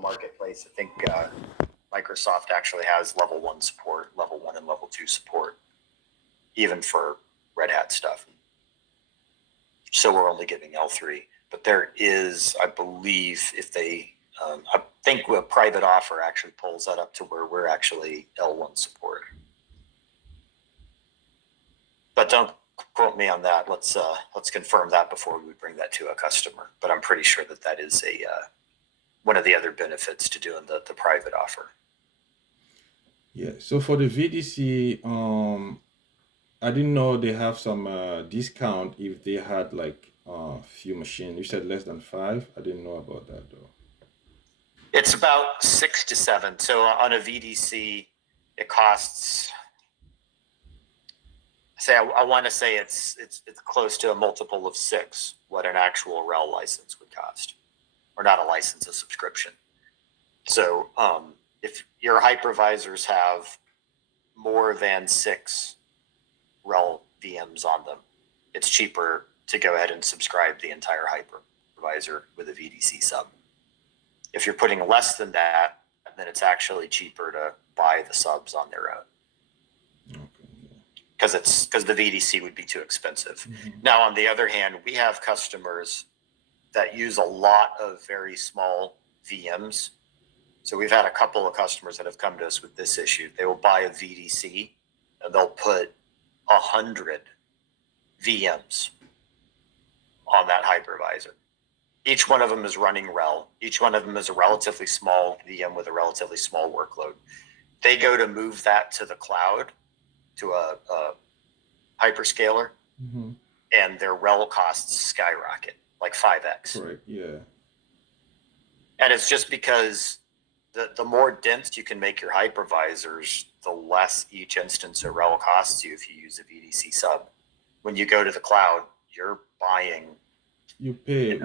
marketplace. I think Microsoft actually has level 1 support, level 1 and level 2 support, even for Red Hat stuff. So we're only giving L3. But there is, I believe, if they, I think a private offer actually pulls that up to where we're actually L1 support. But don't quote me on that. Let's confirm that before we bring that to a customer. But I'm pretty sure that that is a one of the other benefits to doing the private offer. Yeah. So for the VDC, I didn't know they have some discount if they had like few machines. You said less than 5. I didn't know about that though. It's about 6 to 7. So on a VDC, it costs. I want to say it's close to a multiple of 6 what an actual RHEL license would cost, or not a license, a subscription. So if your hypervisors have more than 6 RHEL VMs on them, it's cheaper to go ahead and subscribe the entire hypervisor with a VDC sub. If you're putting less than that, then it's actually cheaper to buy the subs on their own. Because the VDC would be too expensive. Mm-hmm. Now, on the other hand, we have customers that use a lot of very small VMs. So we've had a couple of customers that have come to us with this issue. They will buy a VDC and they'll put 100 VMs on that hypervisor. Each one of them is running RHEL. Each one of them is a relatively small VM with a relatively small workload. They go to move that to the cloud, to a hyperscaler, mm-hmm. and their RHEL costs skyrocket, like 5x. Right, yeah. And it's just because the more dense you can make your hypervisors, the less each instance of RHEL costs you if you use a VDC sub. When you go to the cloud, you're buying... You pay,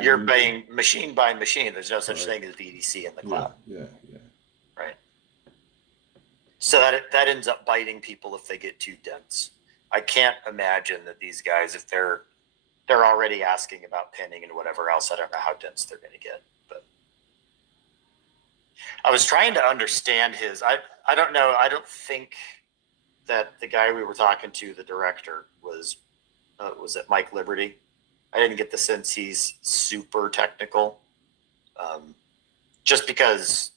you're paying machine by machine. There's no such thing as VDC in the cloud. Yeah. Right. So that ends up biting people if they get too dense. I can't imagine that these guys, if they're already asking about pinning and whatever else, I don't know how dense they're going to get. But I was trying to understand his. I don't know. I don't think that the guy we were talking to, the director, was it Mike Liberty? I didn't get the sense he's super technical. Just because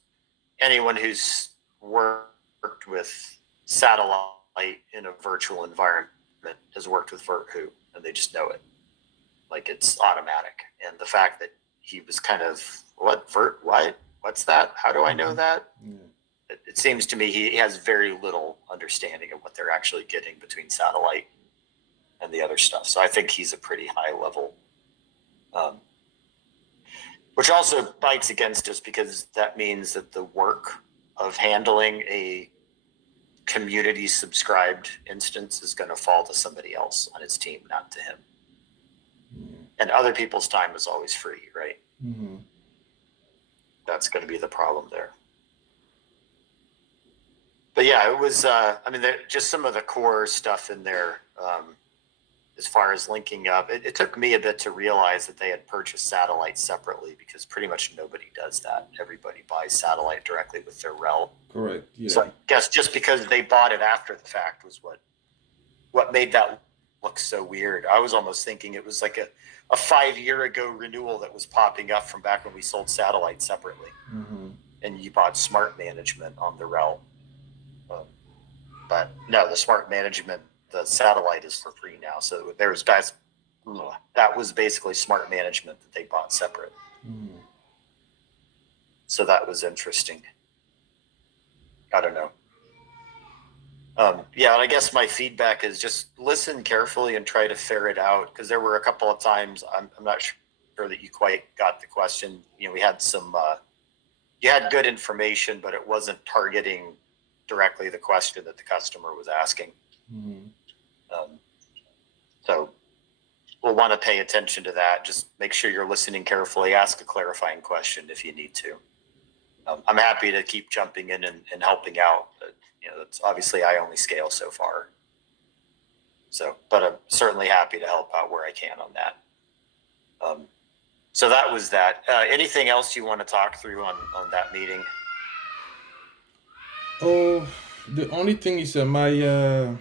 anyone who's worked with satellite in a virtual environment has worked with VirtWho, and they just know it. Like, it's automatic. And the fact that he was kind of, what's that? How do I know that? Yeah. It seems to me he has very little understanding of what they're actually getting between satellite and the other stuff. So I think he's a pretty high level, which also bites against us because that means that the work of handling a community subscribed instance is going to fall to somebody else on his team, not to him. Mm-hmm. And other people's time is always free, right? Mm-hmm. That's going to be the problem there. But yeah, it was, just some of the core stuff in there. As far as linking up, it took me a bit to realize that they had purchased satellite separately because pretty much nobody does that. Everybody buys satellite directly with their RHEL. Correct. Yeah. So I guess just because they bought it after the fact was what made that look so weird. I was almost thinking it was like a 5-year ago renewal that was popping up from back when we sold satellite separately. Mm-hmm. And you bought smart management on the RHEL. But no, the smart management, the satellite is for free now. So there's guys, that was basically smart management that they bought separate. Mm. So that was interesting. I don't know. And I guess my feedback is just listen carefully and try to ferret out, because there were a couple of times I'm not sure that you quite got the question. We had some, you had good information, but it wasn't targeting directly the question that the customer was asking. Mm-hmm. So we'll want to pay attention to that. Just make sure you're listening carefully. Ask a clarifying question if you need to. I'm happy to keep jumping in and helping out. But, that's obviously I only scale so far. So, but I'm certainly happy to help out where I can on that. So that was that. Anything else you want to talk through on that meeting? Oh, the only thing is my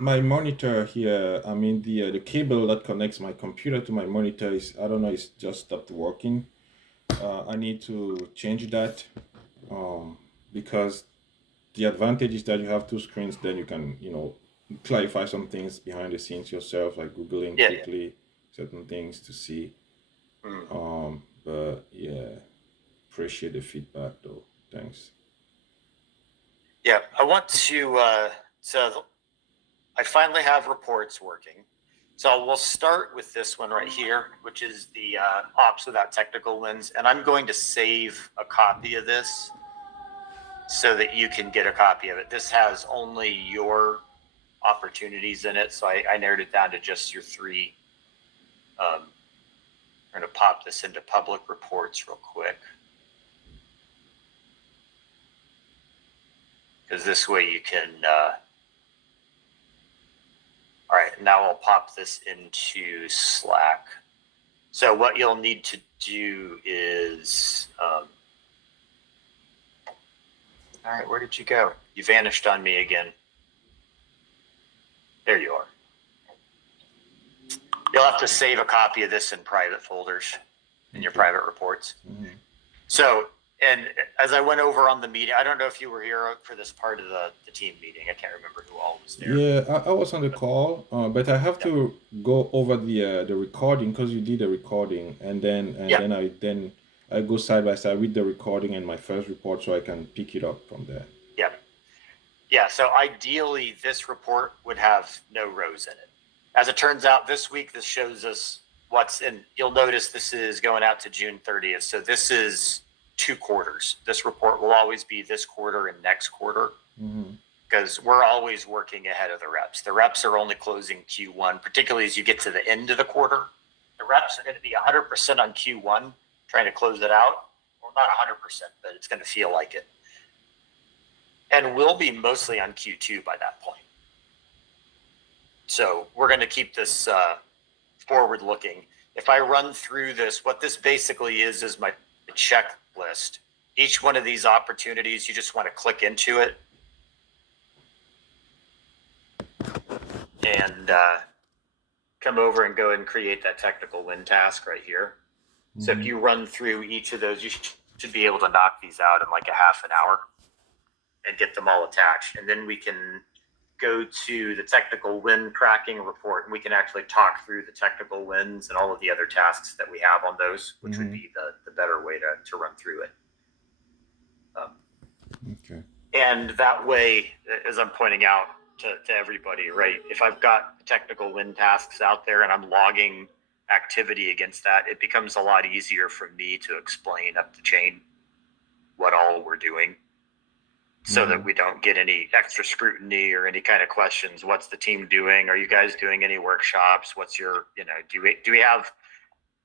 monitor here. I mean the cable that connects my computer to my monitor is, I don't know, it's just stopped working. I need to change that, because the advantage is that you have two screens. Then you can, clarify some things behind the scenes yourself, like googling Yeah, quickly certain things to see. But yeah, appreciate the feedback though. Thanks. yeah. I want to. So I finally have reports working. So we'll start with this one right here, which is the ops without technical wins, and I'm going to save a copy of this so that you can get a copy of it. This has only your opportunities in it, so I narrowed it down to just your three. I'm going to pop this into public reports real quick, because this way you can. All right, now I'll pop this into Slack. So what you'll need to do is, all right, where did you go? You vanished on me again. There you are. You'll have to save a copy of this in private folders in your private reports. So, and as I went over on the meeting, I don't know if you were here for this part of the team meeting. I can't remember who all was there. Yeah, I was on the call, but I have to go over the recording, because you did a recording, and then I go side by side with the recording and my first report, so I can pick it up from there. Yep. Yeah. So ideally, this report would have no rows in it. As it turns out, this week this shows us what's in. You'll notice this is going out to June 30th. So this is 2 quarters. This report will always be this quarter and next quarter, because we're always working ahead of the reps. The reps are only closing Q1, particularly as you get to the end of the quarter. The reps are going to be 100% on Q1, trying to close it out. Well, not 100%, but it's going to feel like it. And we'll be mostly on Q2 by that point. So we're going to keep this forward looking. If I run through this, what this basically is my checklist. Each one of these opportunities, you just want to click into it and come over and go and create that technical win task right here. So if you run through each of those, you should be able to knock these out in like a half an hour and get them all attached. And then we can go to the technical win tracking report, and we can actually talk through the technical wins and all of the other tasks that we have on those, which would be the better way to run through it. Okay. And that way, as I'm pointing out to everybody, right, if I've got technical win tasks out there and I'm logging activity against that, it becomes a lot easier for me to explain up the chain what all we're doing, so that we don't get any extra scrutiny or any kind of questions. What's the team doing? Are you guys doing any workshops? What's your, do we have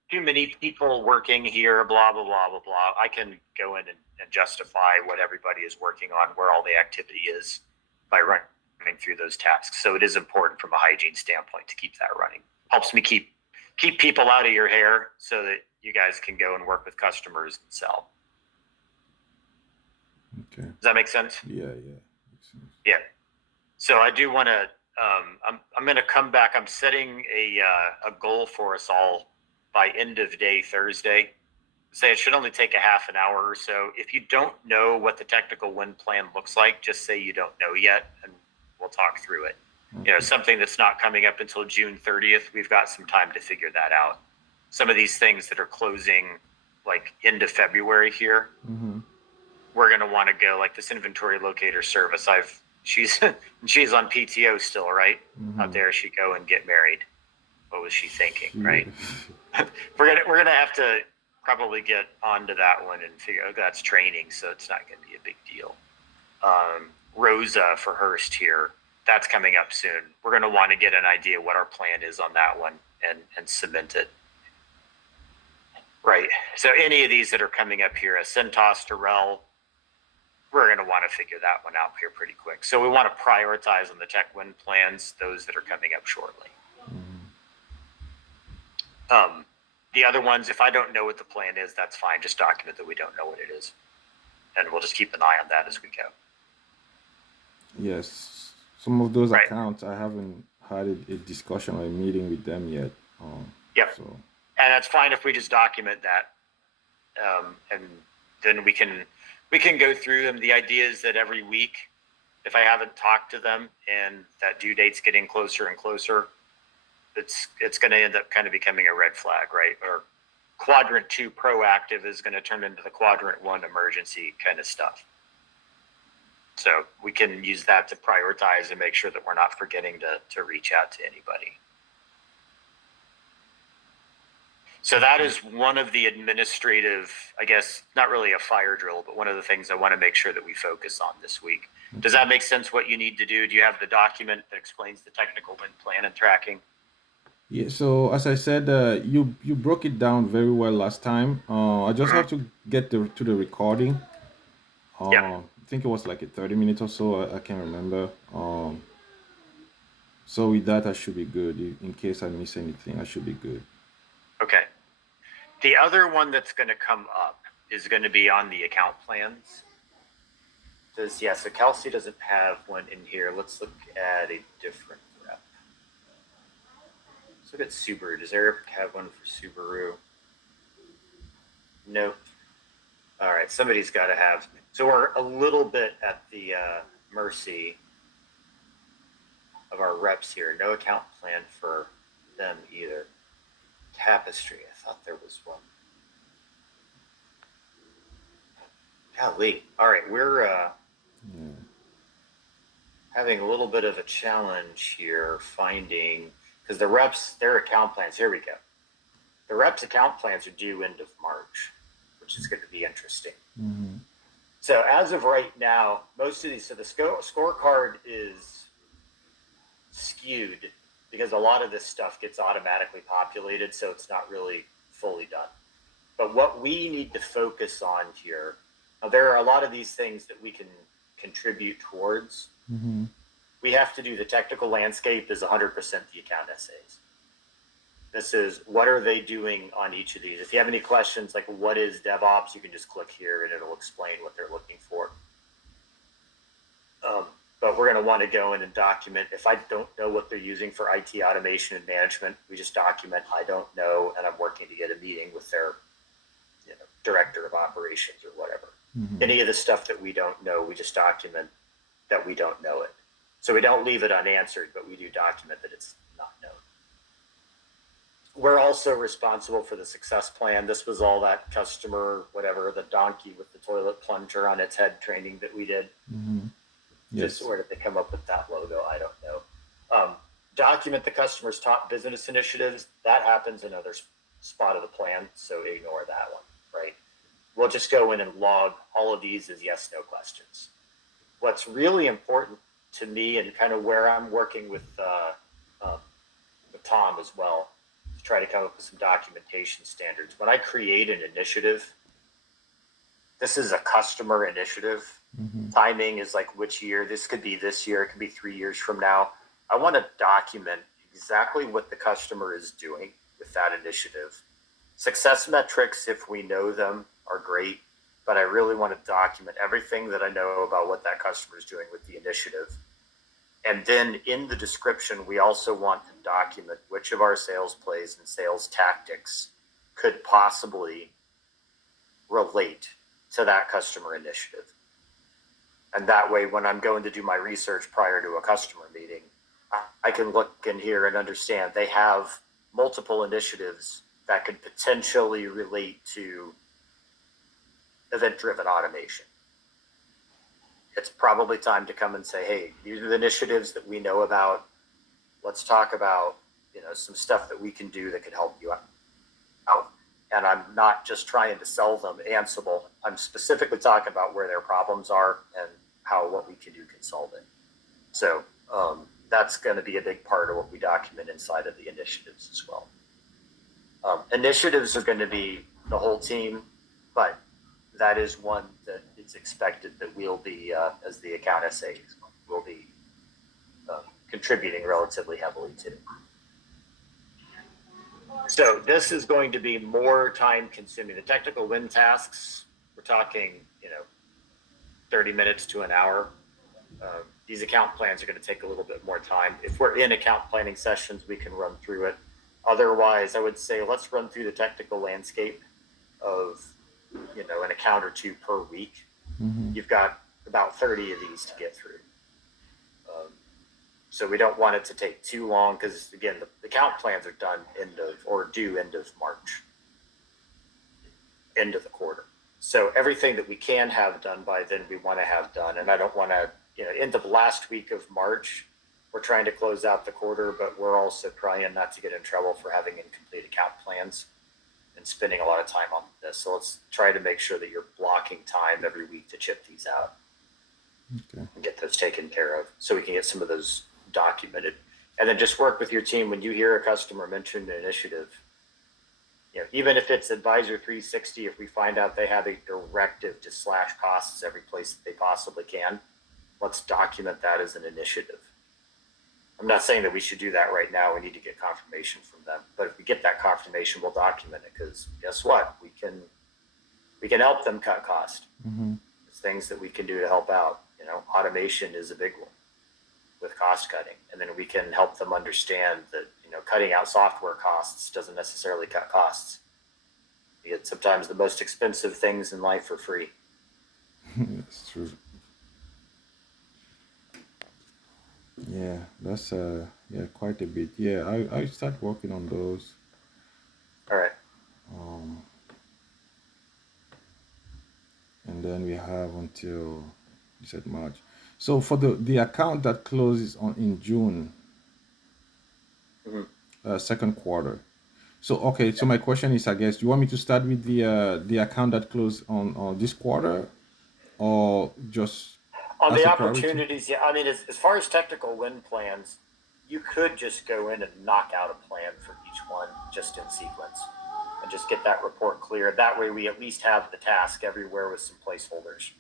too many people working here? Blah, blah, blah, blah, blah. I can go in and justify what everybody is working on, where all the activity is, by running through those tasks. So it is important from a hygiene standpoint to keep that running. Helps me keep people out of your hair so that you guys can go and work with customers and sell. Okay. Does that make sense? Yeah. Makes sense. Yeah. So I do want to. I'm going to come back. I'm setting a goal for us all by end of day Thursday. Say it should only take a half an hour or so. If you don't know what the technical win plan looks like, just say you don't know yet, and we'll talk through it. Okay. Something that's not coming up until June 30th, we've got some time to figure that out. Some of these things that are closing like end of February here, we're going to want to go, like this inventory locator service. She's on PTO still, right? How dare she go and get married? What was she thinking, right? we're gonna have to probably get onto that one and figure out that's training, so it's not going to be a big deal. Rosa for Hearst here, that's coming up soon. We're going to want to get an idea what our plan is on that one and cement it. Right. So any of these that are coming up here, a Centos, Terrell, we're going to want to figure that one out here pretty quick. So we want to prioritize on the tech win plans, those that are coming up shortly. The other ones, if I don't know what the plan is, that's fine. Just document that we don't know what it is. And we'll just keep an eye on that as we go. Yes, some of those Right. accounts I haven't had a discussion or a meeting with them yet. Yep. So And that's fine if we just document that. And then we can go through them. The idea is that every week, if I haven't talked to them and that due date's getting closer and closer, it's going to end up kind of becoming a red flag, right? Or quadrant 2 proactive is going to turn into the quadrant 1 emergency kind of stuff. So we can use that to prioritize and make sure that we're not forgetting to reach out to anybody. So that is one of the administrative, I guess, not really a fire drill, but one of the things I want to make sure that we focus on this week. Does that make sense what you need to do? Do you have the document that explains the technical win plan and tracking? yeah, so as I said, you broke it down very well last time. I just have to get to the recording. Yeah. I think it was like a 30 minutes or so. I can't remember. So with that, I should be good. In case I miss anything, I should be good. Okay. The other one that's going to come up is going to be on the account plans. So Kelsey doesn't have one in here. Let's look at a different rep. Let's look at Subaru. Does Eric have one for Subaru? Nope. All right, somebody's got to have. So we're a little bit at the mercy of our reps here. No account plan for them either. Tapestry. I thought there was one. Golly. All right, we're having a little bit of a challenge here finding, because the reps, their account plans, here we go. The reps account plans are due end of March, which is going to be interesting. Mm-hmm. So as of right now, most of these, so the scorecard is skewed because a lot of this stuff gets automatically populated, so it's not really fully done. But what we need to focus on here, there are a lot of these things that we can contribute towards. Mm-hmm. We have to do the technical landscape is 100% the account essays. This is what are they doing on each of these. If you have any questions like what is DevOps, you can just click here and it'll explain what they're looking for. But we're going to want to go in and document. If I don't know what they're using for IT automation and management, we just document I don't know, and I'm working to get a meeting with their director of operations or whatever. Mm-hmm. Any of the stuff that we don't know, we just document that we don't know it. So we don't leave it unanswered, but we do document that it's not known. We're also responsible for the success plan. This was all that customer, whatever, the donkey with the toilet plunger on its head training that we did. Mm-hmm. Yes. Just where did they come up with that logo? I don't know. Document the customer's top business initiatives. That happens another spot of the plan, so ignore that one, right? We'll just go in and log all of these as yes, no questions. What's really important to me and kind of where I'm working with Tom as well, to try to come up with some documentation standards. When I create an initiative, this is a customer initiative. Mm-hmm. Timing is like which year. This could be this year. It could be 3 years from now. I want to document exactly what the customer is doing with that initiative. Success metrics, if we know them, are great, but I really want to document everything that I know about what that customer is doing with the initiative. And then in the description, we also want to document which of our sales plays and sales tactics could possibly relate to that customer initiative. And that way, when I'm going to do my research prior to a customer meeting, I can look in here and understand they have multiple initiatives that could potentially relate to event-driven automation. It's probably time to come and say, hey, these are the initiatives that we know about. Let's talk about, some stuff that we can do that could help you out. And I'm not just trying to sell them Ansible. I'm specifically talking about where their problems are and what we can do consulting. So that's going to be a big part of what we document inside of the initiatives as well. Initiatives are going to be the whole team, but that is one that it's expected that we'll be, as the account essays, will be contributing relatively heavily to. So this is going to be more time consuming. The technical win tasks, we're talking, 30 minutes to an hour. These account plans are going to take a little bit more time. If we're in account planning sessions, we can run through it. Otherwise, I would say let's run through the technical landscape of, an account or two per week. You've got about 30 of these to get through. So we don't want it to take too long because, again, the account plans are done due end of March, end of the quarter. So everything that we can have done by then, we want to have done. And I don't want to, end of last week of March, we're trying to close out the quarter, but we're also trying not to get in trouble for having incomplete account plans and spending a lot of time on this. So let's try to make sure that you're blocking time every week to chip these out. Okay. And get those taken care of so we can get some of those documented. And then just work with your team when you hear a customer mention an initiative. Even if it's Advisor 360, if we find out they have a directive to slash costs every place that they possibly can, let's document that as an initiative. I'm not saying that we should do that right now. We need to get confirmation from them. But if we get that confirmation, we'll document it because guess what? We can help them cut cost. There's things that we can do to help out. Automation is a big one with cost cutting. And then we can help them understand that, cutting out software costs doesn't necessarily cut costs. You get sometimes the most expensive things in life for free. That's true. Yeah, that's quite a bit. Yeah, I start working on those. All right. And then we have until you said March. So for the account that closes in June, second quarter. So okay, so my question is, I guess, do you want me to start with the account that closed on this quarter, or just On as the a priority? opportunities, yeah. I mean, as far as technical win plans, you could just go in and knock out a plan for each one just in sequence and just get that report clear. That way we at least have the task everywhere with some placeholders.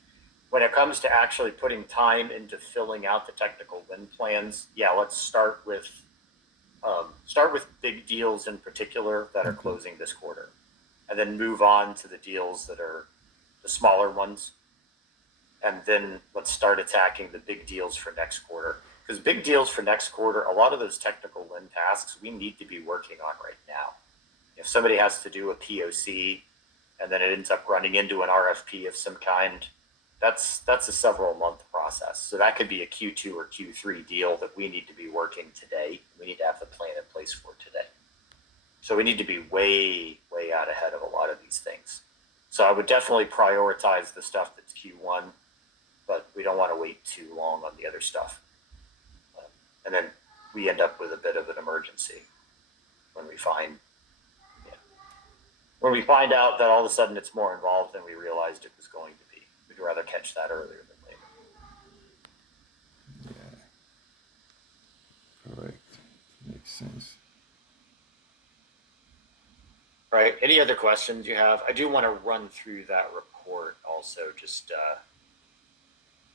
When it comes to actually putting time into filling out the technical win plans, yeah, let's start with big deals in particular that are closing this quarter, and then move on to the deals that are the smaller ones. And then let's start attacking the big deals for next quarter. Because big deals for next quarter, a lot of those technical win tasks we need to be working on right now. If somebody has to do a POC and then it ends up running into an RFP of some kind, that's a several month process. So that could be a Q2 or Q3 deal that we need to be working today. We need to have the plan in place for today. So we need to be way, way out ahead of a lot of these things. So I would definitely prioritize the stuff that's Q1, but we don't want to wait too long on the other stuff. And then we end up with a bit of an emergency when we find out that all of a sudden it's more involved than we realized it was going to be. We'd rather catch that earlier than later. Yeah, correct. Makes sense. Right. Any other questions you have? I do want to run through that report also, just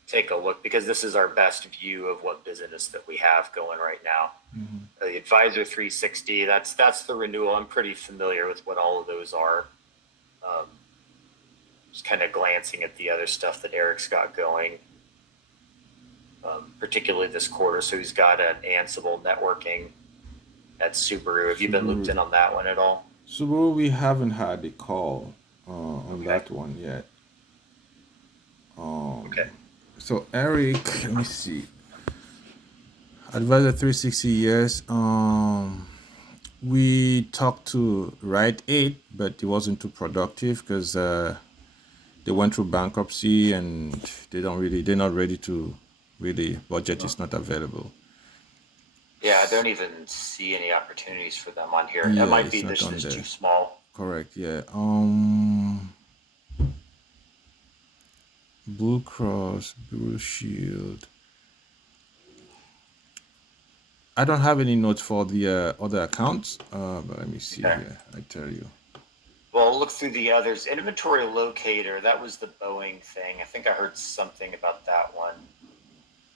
take a look, because this is our best view of what business that we have going right now. The Advisor 360, that's the renewal. I'm pretty familiar with what all of those are. Just kind of glancing at the other stuff that Eric's got going, particularly this quarter. So he's got an Ansible networking at Subaru. Have you been looped in on that one at all? Subaru, we haven't had a call on that one yet. Okay. So Eric, let me see. Advisor 360, yes. We talked to Rite 8, but it wasn't too productive because they went through bankruptcy and they're not ready to really, budget is not available. Yeah, I don't even see any opportunities for them on here. Yeah, It might it's be not this on is there. too small. Correct, yeah. Blue Cross, Blue Shield. I don't have any notes for the other accounts, but let me see here. I tell you. Well, look through the others. Inventory locator, that was the Boeing thing. I think I heard something about that one.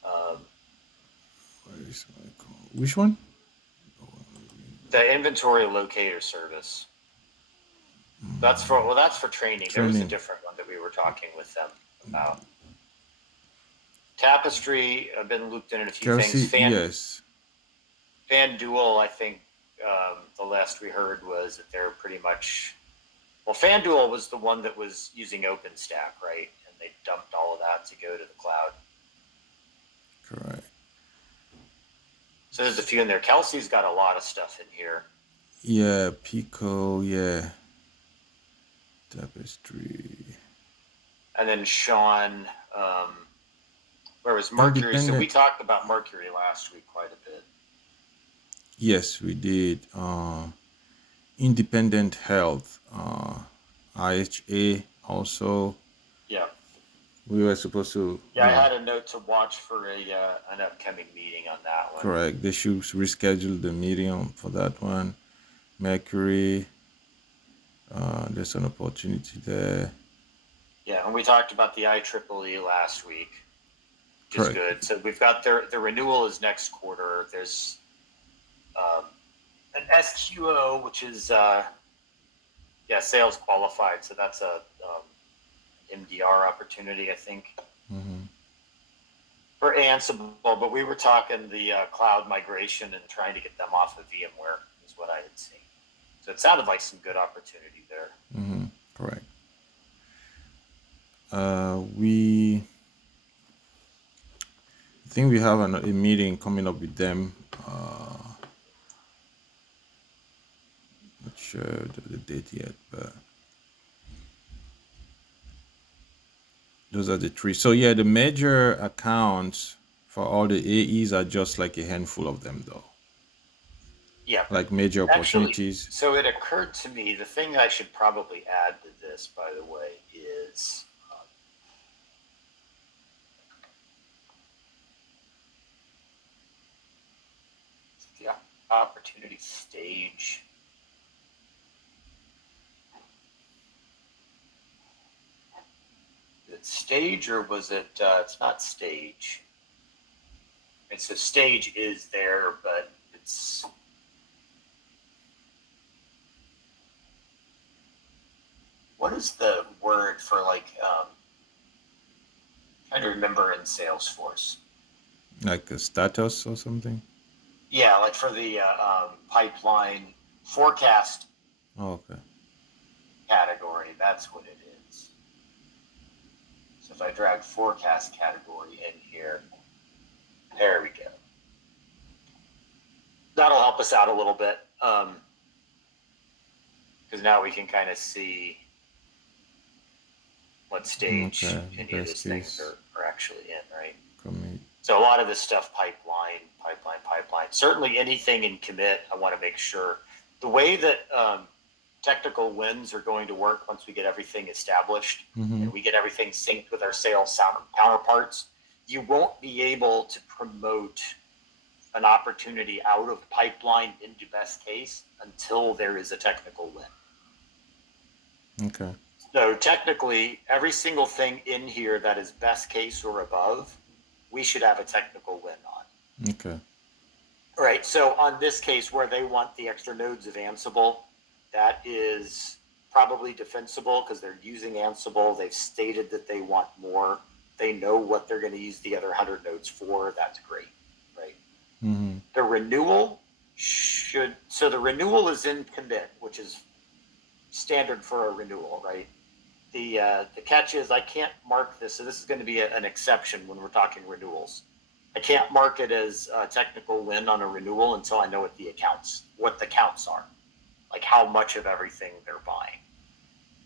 Where is my call? Which one? The inventory locator service. That's for training. There was a Training. different one that we were talking with them about. Tapestry, I've been looped in a few Kelsey, things. yes. FanDuel, I think the last we heard was that they're pretty much. Well, FanDuel was the one that was using OpenStack, right? And they dumped all of that to go to the cloud. Correct. So there's a few in there. Kelsey's got a lot of stuff in here. Yeah, Pico, yeah. Tapestry. And then Sean, where was Mercury? So we Independent. talked about Mercury last week quite a bit. Yes, we did. Independent Health, IHA also. Yeah. We were supposed to. Yeah, I had a note to watch for an upcoming meeting on that one. Correct. They should reschedule the meeting for that one. Mercury. There's an opportunity there. Yeah, and we talked about the IEEE last week, which is Correct. good. So we've got the renewal is next quarter. There's an SQO, which is sales qualified. So that's a MDR opportunity, I think, for Ansible. But we were talking the cloud migration and trying to get them off of VMware is what I had seen. So it sounded like some good opportunity there. Correct. I think we have a meeting coming up with them. Not sure the date yet, but those are the three. So yeah, the major accounts for all the AEs are just like a handful of them, though. Yeah. Like major opportunities. Actually, so it occurred to me, the thing I should probably add to this, by the way, is the opportunity stage. Is it stage or was it, it's not stage. It's a stage is there, but it's, what is the word for like, trying to remember in Salesforce. Like a status or something? Yeah, like for the pipeline forecast okay. category, that's what it is. So if I drag forecast category in here, there we go. That'll help us out a little bit, because now we can kind of see what stage any of these things are actually in, right? Commit. So a lot of this stuff, pipeline. Certainly anything in commit, I want to make sure. The way that technical wins are going to work once we get everything established and we get everything synced with our sales counterparts, you won't be able to promote an opportunity out of pipeline into best case until there is a technical win. Okay. So technically, every single thing in here that is best case or above, we should have a technical win on. Okay. Right. So on this case where they want the extra nodes of Ansible, that is probably defensible because they're using Ansible. They've stated that they want more. They know what they're going to use the other 100 nodes for. That's great. Right. The renewal the renewal is in commit, which is standard for a renewal, right? The catch is I can't mark this. So this is going to be an exception when we're talking renewals. I can't mark it as a technical win on a renewal until I know what the counts are, like how much of everything they're buying.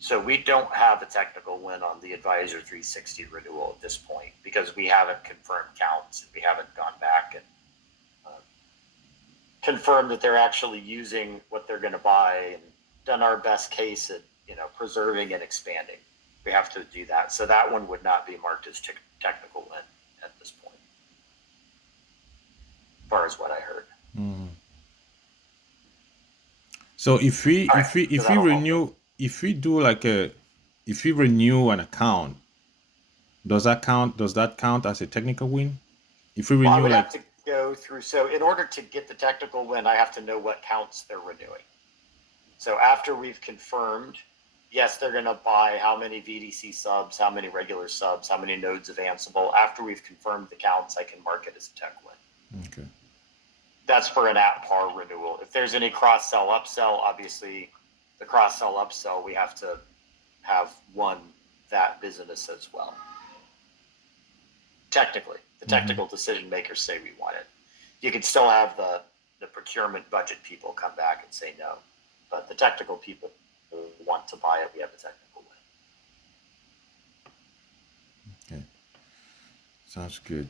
So we don't have a technical win on the Advisor 360 renewal at this point because we haven't confirmed counts and we haven't gone back and confirmed that they're actually using what they're going to buy and done our best case at preserving and expanding. We have to do that. So that one would not be marked as technical win at this point, as far as what I heard. So if we renew an account, does that count as a technical win? If we renew go through. So in order to get the technical win, I have to know what counts they're renewing. So after we've confirmed, yes, they're going to buy how many VDC subs, how many regular subs, how many nodes of Ansible. After we've confirmed the counts, I can mark it as a tech win. Okay. That's for an at par renewal. If there's any cross sell upsell, obviously the cross sell upsell, we have to have won that business as well. Technically, the technical decision makers say we want it. You can still have the procurement budget people come back and say no, but the technical people want to buy it. We have a technical win. Okay. Sounds good.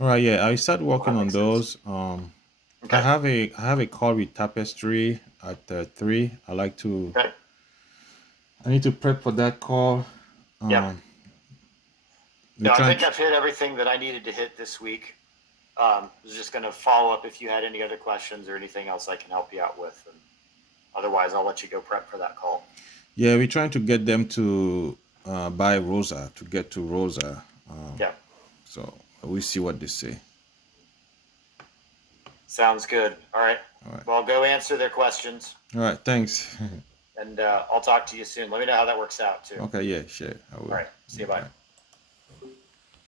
All right. Yeah, I started working on those. Okay. I have a call with Tapestry at 3. Okay. I need to prep for that call. Yep. We're I trying think I've hit everything that I needed to hit this week. I was just going to follow up if you had any other questions or anything else I can help you out with. And otherwise, I'll let you go prep for that call. Yeah, we're trying to get them to buy Rosa, to get to Rosa. Yeah. So we'll see what they say. Sounds good. All right. All right. Well, go answer their questions. All right. Thanks. And I'll talk to you soon. Let me know how that works out too. Okay. Yeah, sure. I will. All right. See you. Bye. Bye.